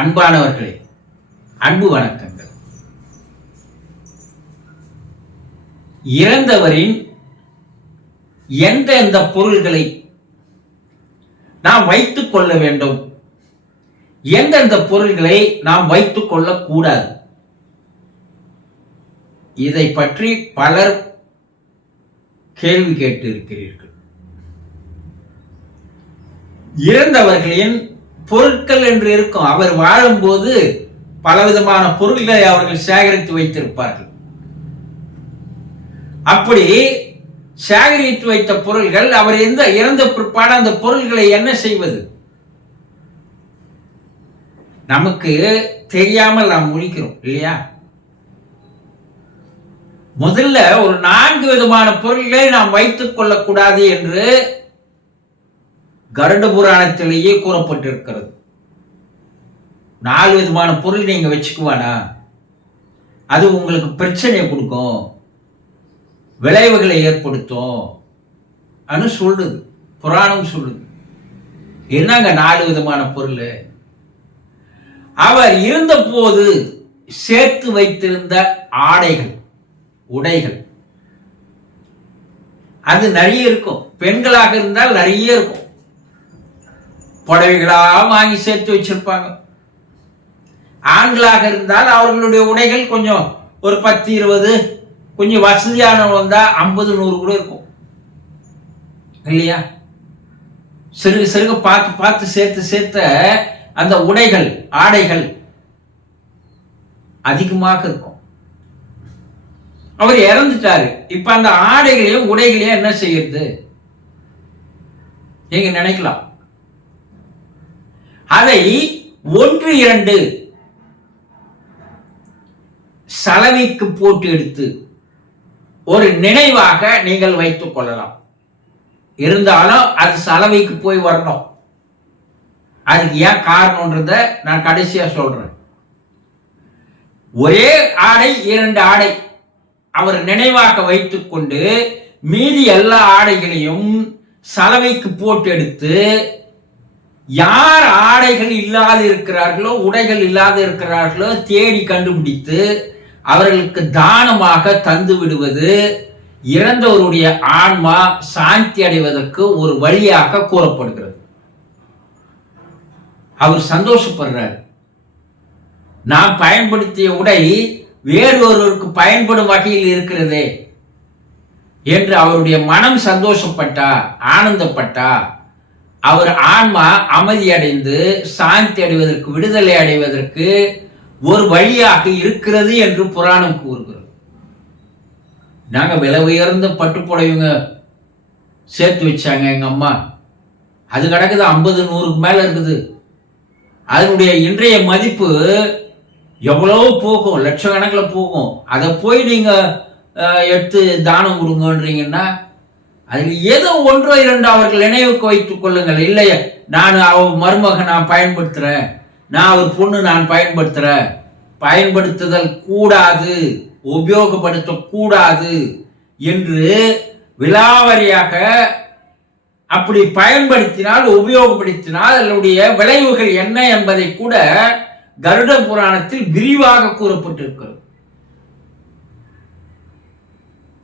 அன்பானவர்களே, அன்பு வணக்கங்கள். இறந்தவரின் எந்தெந்த பொருள்களை நாம் வைத்துக் கொள்ள வேண்டும், எந்தெந்த பொருள்களை நாம் வைத்துக் கொள்ளக்கூடாது, இதை பற்றி பலர் கேள்வி கேட்டு இருக்கிறீர்கள். இறந்தவர்களின் பொருட்கள் என்று இருக்கும். அவர் வாழும்போது பலவிதமான பொருட்களை அவர்கள் சேகரித்து வைத்திருப்பார்கள். அப்படி சேகரித்து வைத்த பொருள்கள் அவர் இறந்த பிற்பாடு அந்த பொருள்களை என்ன செய்வது? நமக்கு தெரியாமல் நாம் முழிக்கிறோம் இல்லையா? முதல்ல ஒரு 4 விதமான பொருள்களை நாம் வைத்துக் கொள்ளக்கூடாது என்று கருட புராணத்திலேயே கூறப்பட்டிருக்கிறது. 4 விதமான பொருள் நீங்க வச்சுக்குவானா, அது உங்களுக்கு பிரச்சனையை கொடுக்கும், விளைவுகளை ஏற்படுத்தும் அனு சொல்லுது, புராணம் சொல்லுது. என்னங்க 4 விதமான பொருள்? அவர் இருந்த போது சேர்த்து வைத்திருந்த ஆடைகள், உடைகள், அது நிறைய இருக்கும். பெண்களாக இருந்தால் நிறைய இருக்கும். புடவைகளா வாங்கி சேர்த்து வச்சிருப்பாங்க. ஆண்களாக இருந்தால் அவர்களுடைய உடைகள் கொஞ்சம் ஒரு 10, 20, கொஞ்சம் வசதியானவங்க வந்தா 50, 100 கூட இருக்கும் இல்லையா? சிறுக சிறுக பார்த்து பார்த்து சேர்த்த அந்த உடைகள், ஆடைகள் அதிகமாக இருக்கும். அவர் இறந்துட்டாரு. இப்ப அந்த ஆடைகளையும் உடைகளையும் என்ன செய்யறது நீங்க நினைக்கலாம். அதை 1, 2 சலவைக்கு போட்டு எடுத்து ஒரு நினைவாக நீங்கள் வைத்துக் கொள்ளலாம். இருந்தாலும் அது சலவைக்கு போய் வரணும். அதுக்கு ஏன் காரணம்ன்றத நான் கடைசியா சொல்றேன். ஒரே ஆடை, 2 ஆடை அவர் நினைவாக வைத்துக் கொண்டு மீதி எல்லா ஆடைகளையும் சலவைக்கு போட்டு எடுத்து யார் ஆடைகள் இல்லாது இருக்கிறார்களோ, உடைகள் இல்லாது இருக்கிறார்களோ தேடி கண்டுபிடித்து அவர்களுக்கு தானமாக தந்து விடுவது இறந்தவருடைய ஆன்மா சாந்தி அடைவதற்கு ஒரு வழியாக கூறப்படுகிறது. அவர் சந்தோஷப்படுறார். நாம் பயன்படுத்திய உடை வேறு ஒருவருக்கு பயன்படும் வகையில் இருக்கிறதே என்று அவருடைய மனம் சந்தோஷப்பட்டா, ஆனந்தப்பட்டா, அவர் ஆன்மா அமைதி அடைந்து சாந்தி அடைவதற்கு, விடுதலை அடைவதற்கு ஒரு வழியாக இருக்கிறது என்று புராணம் கூறுகிறது. நாங்க விலை உயர்ந்த பட்டுப்புடவைங்க சேர்த்து வச்சாங்க எங்க அம்மா. அது கிடக்குது 50, 100க்கு மேல இருக்குது. அதனுடைய இன்றைய மதிப்பு எவ்வளவு போகும், லட்சக்கணக்கில் போகும். அதை போய் நீங்க எடுத்து தானம் கொடுங்கன்றீங்கன்னா அதில் ஏதோ 1, 2 அவர்கள் நினைவுக்கு வைத்துக் கொள்ளுங்கள். இல்லையா, நான் அவர் மருமக நான் பயன்படுத்துறேன், நான் அவர் பொண்ணு நான் பயன்படுத்துறேன். பயன்படுத்துதல் கூடாது, உபயோகப்படுத்தக்கூடாது என்று விலாவரியாக அப்படி பயன்படுத்தினால், உபயோகப்படுத்தினால் அதனுடைய விளைவுகள் என்ன என்பதை கூட கருட புராணத்தில் விரிவாக கூறப்பட்டிருக்கிறது.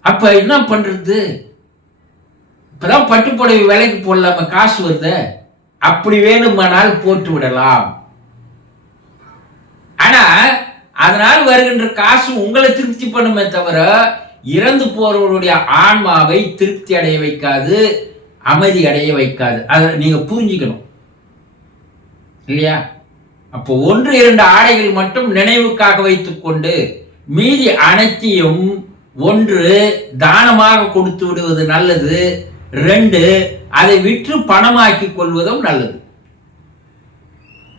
அப்ப என்ன பண்றது? இப்பதான் பட்டுப்புடவை விலைக்கு போடலாம, காசு வருது, அப்படி வேணுமானால் போட்டு விடலாம். ஆனா அதனால் வருகின்ற காசு உங்களை திருப்தி பண்ணுமே தவிர இறந்து போறவருடைய ஆன்மாவை திருப்தி அடைய வைக்காது, அமைதி அடைய வைக்காது. அதை நீங்க புரிஞ்சுக்கணும் இல்லையா? அப்போ 1, 2 ஆடைகள் மட்டும் நினைவுக்காக வைத்துக் கொண்டு மீதி அனைத்தையும் 1 தானமாக கொடுத்து விடுவது நல்லது, 2 அதை விற்று பணமாக்கி கொள்வதும் நல்லது.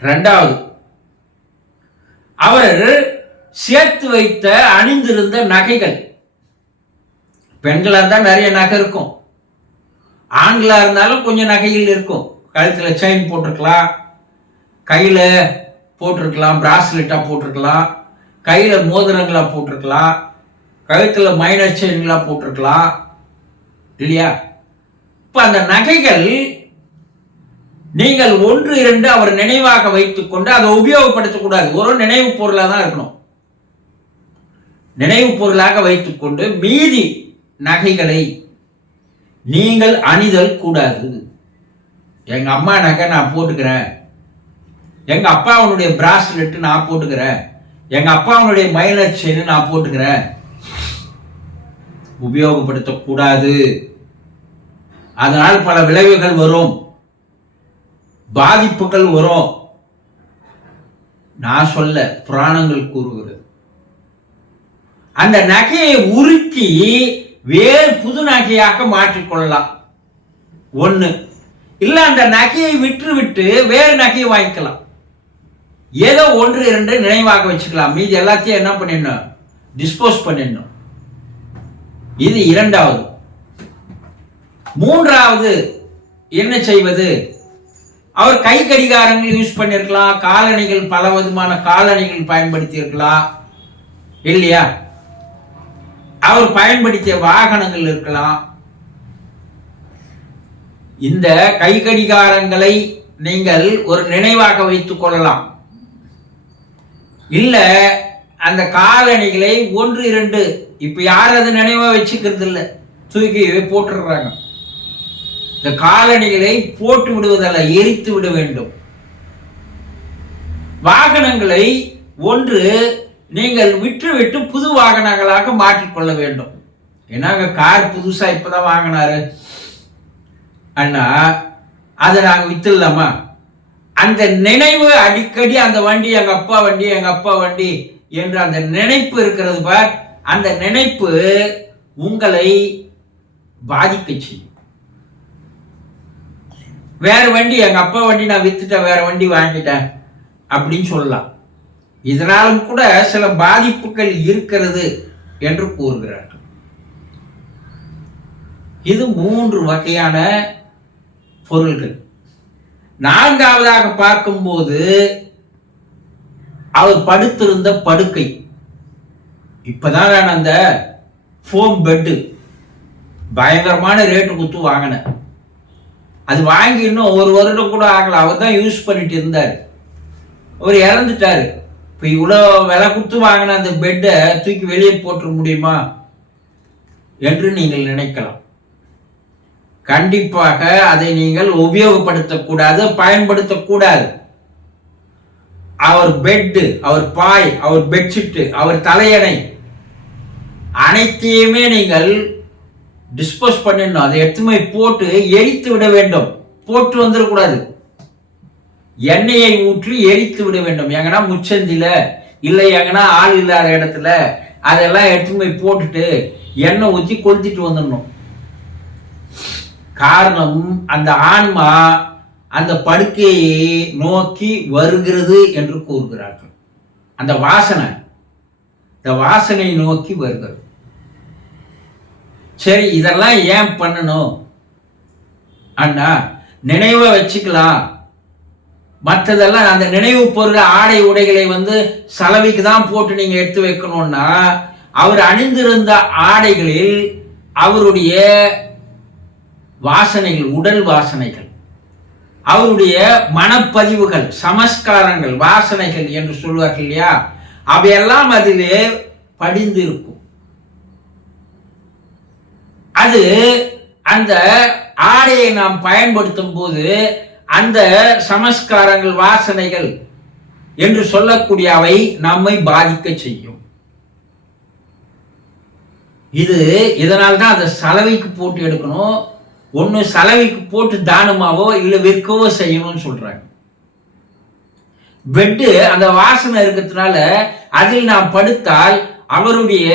2வது, அவர் சேர்த்து வைத்த அணிந்திருந்த நகைகள். பெண்களா இருந்தால் நிறைய நகை இருக்கும், ஆண்களா இருந்தாலும் கொஞ்சம் நகைகள் இருக்கும். கழுத்துல செயின் போட்டிருக்கலாம், கையில போட்டிருக்கலாம், பிராஸ்லெட்டா போட்டிருக்கலாம், கையில மோதிரங்களா போட்டிருக்கலாம், கழுத்துல மைனர் செயின்களா போட்டிருக்கலாம் இல்லையா? இப்ப அந்த நகைகள் நீங்கள் 1, 2 அவர் நினைவாக வைத்துக் கொண்டு அதை உபயோகப்படுத்தக்கூடாது. ஒரு நினைவு பொருளாக தான் இருக்கணும். நினைவு பொருளாக வைத்துக் கொண்டு மீதி நகைகளை நீங்கள் அணிதல் கூடாது. எங்க அம்மா நகை நான் போட்டுக்கிறேன், எங்க அப்பாவுடைய பிராஸ்லெட் நான் போட்டுக்கிறேன், எங்க அப்பாவுடைய மைனர் செயின் நான் போட்டுக்கிறேன், உபயோகப்படுத்தக்கூடாது. அதனால் பல விளைவுகள் வரும், பாதிப்புகள் வரும். நான் சொல்ல, புராணங்கள் கூறுகிறது. அந்த நகையை உருக்கி வேறு புது நகையாக மாற்றிக்கொள்ளலாம். ஒண்ணு இல்ல, அந்த நகையை விட்டு வேறு நகையை வாங்கிக்கலாம். ஏதோ 1, 2 நினைவாக வச்சுக்கலாம். மீதி எல்லாத்தையும் என்ன பண்ணிடணும்? டிஸ்போஸ் பண்ணிடணும். இது இரண்டாவது. மூன்றாவது என்ன செய்வது? அவர் கை கடிகாரங்கள் யூஸ் பண்ணிருக்கலாம், காலணிகள், பல விதமான காலணிகள் பயன்படுத்தி இருக்கலாம் இல்லையா? அவர் பயன்படுத்திய வாகனங்கள் இருக்கலாம். இந்த கை கடிகாரங்களை நீங்கள் ஒரு நினைவாக வைத்துக் கொள்ளலாம். இல்ல அந்த காலணிகளை 1, 2 இப்ப யாரும் அதை நினைவா வச்சுக்கிறது இல்லை, தூக்கி போட்டுடுறாங்க. இந்த காலணிகளை போட்டு விடுவதல்ல, எரித்து விட வேண்டும். வாகனங்களை ஒன்று நீங்கள் விட்டு புது வாகனங்களாக மாற்றிக்கொள்ள வேண்டும். ஏன்னா கார் புதுசா இப்பதான் வாங்கினாரு அண்ணா, அதை நாங்க வித்துடலாமா? அந்த நினைவு அடிக்கடி அந்த வண்டி எங்க அப்பா வண்டி, எங்க அப்பா வண்டி என்ற அந்த நினைப்பு இருக்கிறது பார், அந்த நினைப்பு உங்களை பாதிக்க செய்யும். வேற வண்டி, எங்க அப்பா வண்டி நான் வித்துட்டேன், வேற வண்டி வாங்கிட்டேன் அப்படின்னு சொல்லலாம். இதனாலும் கூட சில பாதிப்புகள் இருக்கிறது என்று கூறுகிறார்கள். இது 3 வகையான பொருள்கள். 4வதாக பார்க்கும்போது அவர் படுத்திருந்த படுக்கை. இப்பதான் நான் அந்த ஃபோம் பெட்டு பயங்கரமான ரேட்டு குத்து வாங்கினேன். அது வாங்கி இன்னும் 1 வருடம் கூட ஆகல. அவர் தான் யூஸ் பண்ணிட்டு இருந்தார். அவர் இறந்துட்டாரு. இப்போ இவ்வளோ விலை கொடுத்து வாங்கின அந்த பெட்டை தூக்கி வெளியே போட்டுற முடியுமா என்று நீங்கள் நினைக்கலாம். கண்டிப்பாக அதை நீங்கள் உபயோகப்படுத்தக்கூடாது, பயன்படுத்தக்கூடாது. அவர் பெட்டு, அவர் பாய், அவர் பெட்ஷீட்டு, அவர் தலையணை அனைத்தையுமே நீங்கள் டிஸ்போஸ் பண்ணிடணும். அதை எடுத்துமே போட்டு எரித்து விட வேண்டும். போட்டு வந்துடக்கூடாது. எண்ணெயை ஊற்றி எரித்து விட வேண்டும். எங்கன்னா முச்சந்தில இல்லை எங்கன்னா ஆள் இல்லாத இடத்துல அதெல்லாம் எடுத்து போய் போட்டுட்டு எண்ணெய் ஊற்றி கொளுத்திட்டு வந்துடணும். காரணம், அந்த ஆன்மா அந்த படுக்கையை நோக்கி வருகிறது என்று கூறுகிறார்கள். அந்த வாசனை, இந்த வாசனை நோக்கி வருகிறது. சரி, இதெல்லாம் ஏன் பண்ணணும் அண்ணா? நினைவை வச்சுக்கலாம். மற்றதெல்லாம் அந்த நினைவு பொருள் ஆடை உடைகளை சலவைக்கு தான் போட்டு நீங்க எடுத்து வைக்கணும்னா, அவர் அணிந்திருந்த ஆடைகளில் அவருடைய வாசனைகள், உடல் வாசனைகள், அவருடைய மனப்பதிவுகள், சமஸ்காரங்கள், வாசனைகள் என்று சொல்வார்கள் இல்லையா, அவையெல்லாம் அதிலே படிந்து இருக்கும். அது அந்த ஆடையை நாம் பயன்படுத்தும் போது அந்த சமஸ்காரங்கள், வாசனைகள் என்று சொல்லக்கூடிய அவை நம்மை பாதிக்க செய்யும். இதனால்தான் அதை சலவைக்கு போட்டு எடுக்கணும். ஒண்ணு சலவைக்கு போட்டு தானமாவோ இல்ல விற்கவோ செய்யணும்னு சொல்றாங்க. பெட்டு அந்த வாசனை இருக்கிறதுனால அதில் நாம் படுத்தால் அவருடைய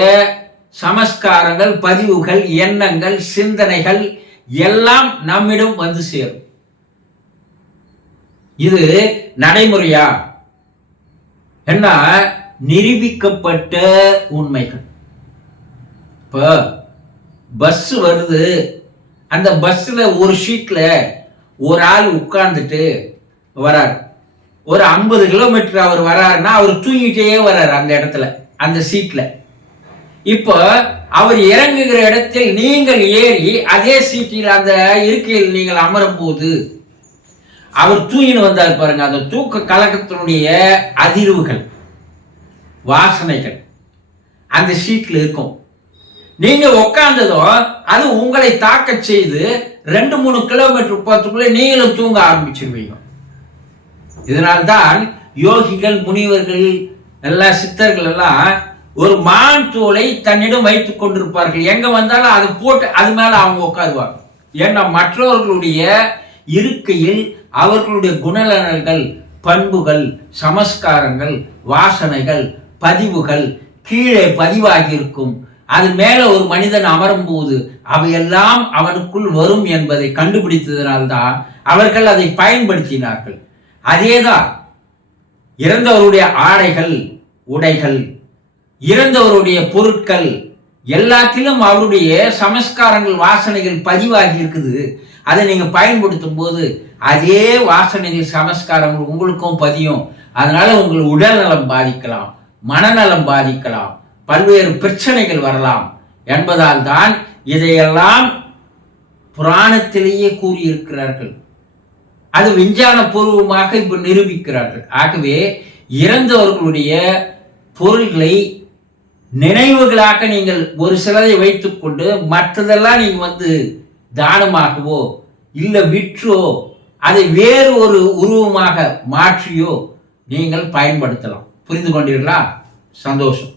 சமஸ்காரங்கள், பதிவுகள், எண்ணங்கள், சிந்தனைகள் எல்லாம் நம்மிடம் வந்து சேரும். இது நடைமுறையா? என்ன நிரூபிக்கப்பட்ட உண்மைகள். இப்ப பஸ் வருது, அந்த பஸ்ல ஒரு ஷீட்ல ஒரு ஆள் உட்கார்ந்துட்டு வரார். ஒரு 50 கிலோமீட்டர் அவர் வராருன்னா அவர் தூங்கிட்டே வர்றாரு அந்த இடத்துல, அந்த சீட்ல. இப்போ அவர் இறங்குகிற இடத்தில் நீங்கள் ஏறி அதே சீட்டில் அந்த இருக்கையில் நீங்கள் அமரும் போது அவர் தூங்கின்னு வந்தார் பாருங்க, அந்த தூக்க கலக்கத்தினுடைய அதிர்வுகள், வாசனைகள் அந்த ஷீட்ல இருக்கும். நீங்க உட்கார்ந்ததும் அது உங்களை தாக்க செய்து 2-3 கிலோமீட்டர் போறதுக்குள்ள நீங்களும் தூங்க ஆரம்பிச்சிருவீங்க. இதனால்தான் யோகிகள், முனிவர்கள், எல்லா சித்தர்கள் எல்லாம் ஒரு மான் தோலை தன்னிடம் வைத்துக் கொண்டிருப்பார்கள். எங்க வந்தாலும் அதை போட்டு அது மேல அவங்க உட்காருவாங்க. ஏன்னா மற்றவர்களுடைய இருக்கையில் அவர்களுடைய குணநலன்கள், பண்புகள், சமஸ்காரங்கள், வாசனைகள், பதிவுகள் கீழே பதிவாகி இருக்கும். அது மேல ஒரு மனிதன் அமரும் போது அவையெல்லாம் அவனுக்குள் வரும் என்பதை கண்டுபிடித்ததனால்தான் அவர்கள் அதை பயன்படுத்தினார்கள். அதேதான் இறந்தவருடைய ஆடைகள், உடைகள், இறந்தவருடைய பொருட்கள் எல்லாத்திலும் அவருடைய சமஸ்காரங்கள், வாசனைகள் பதிவாகி இருக்குது. அதை நீங்க பயன்படுத்தும் போது அதே வாசனைகள், சமஸ்காரங்கள் உங்களுக்கும் பதியும். அதனால உங்கள் உடல் நலம் பாதிக்கலாம், மனநலம் பாதிக்கலாம், பல்வேறு பிரச்சனைகள் வரலாம் என்பதால் தான் இதையெல்லாம் புராணத்திலேயே கூறியிருக்கிறார்கள். அது விஞ்ஞான பூர்வமாக இப்ப நிரூபிக்கிறார்கள். ஆகவே இறந்தவர்களுடைய பொருள்களை நினைவுகளாக நீங்கள் ஒரு சிலரை வைத்துக் கொண்டு மற்றதெல்லாம் நீங்க தானமாகவோ இல்ல விற்றோ அதை வேறு ஒரு உருவமாக மாற்றியோ நீங்கள் பயன்படுத்தலாம். புரிந்து கொண்டீர்களா? சந்தோஷம்.